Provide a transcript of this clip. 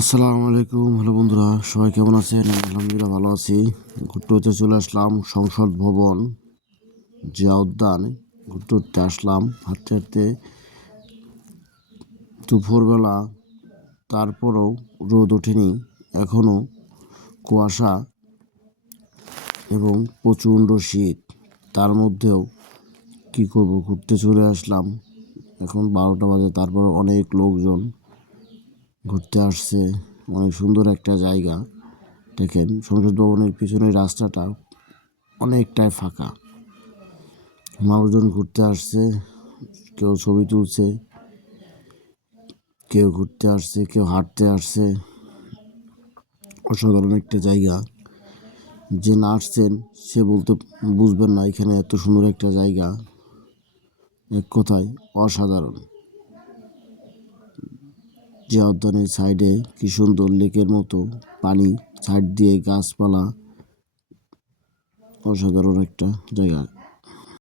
আসসালামু আলাইকুম। হ্যালো বন্ধুরা, সবাই কেমন আছেন? আমি আলহামদুলিল্লাহ ভালো আছি। ঘুরতে ঘুরতে চলে আসলাম সংসদ ভবন জিয়া উদ্যান। ঘুরতে ঘুরতে আসলাম হাঁটতে হাঁটতে দুপুরবেলা, তারপরেও রোদ ওঠেনি, এখনও কুয়াশা এবং প্রচণ্ড শীত। তার মধ্যেও কী করব, ঘুরতে চলে আসলাম। এখন 12টা বাজে, তারপর অনেক লোকজন ঘুরতে আসছে। অনেক সুন্দর একটা জায়গা। দেখেন, সংসদ ভবনের পিছনের রাস্তাটা অনেকটাই ফাঁকা। মানুষজন ঘুরতে আসছে, কেউ ছবি তুলছে, কেউ ঘুরতে আসছে, কেউ হাঁটতে আসছে। অসাধারণ একটা জায়গা। যে না আসছেন সে বলতে বুঝবেন না এখানে এত সুন্দর একটা জায়গা। এক কথায় অসাধারণ। জিয়া উদ্যানের সাইডে কি সুন্দর লেকের মতো পানি, সাইড দিয়ে গাছপালা। অসাধারণ একটা জায়গা।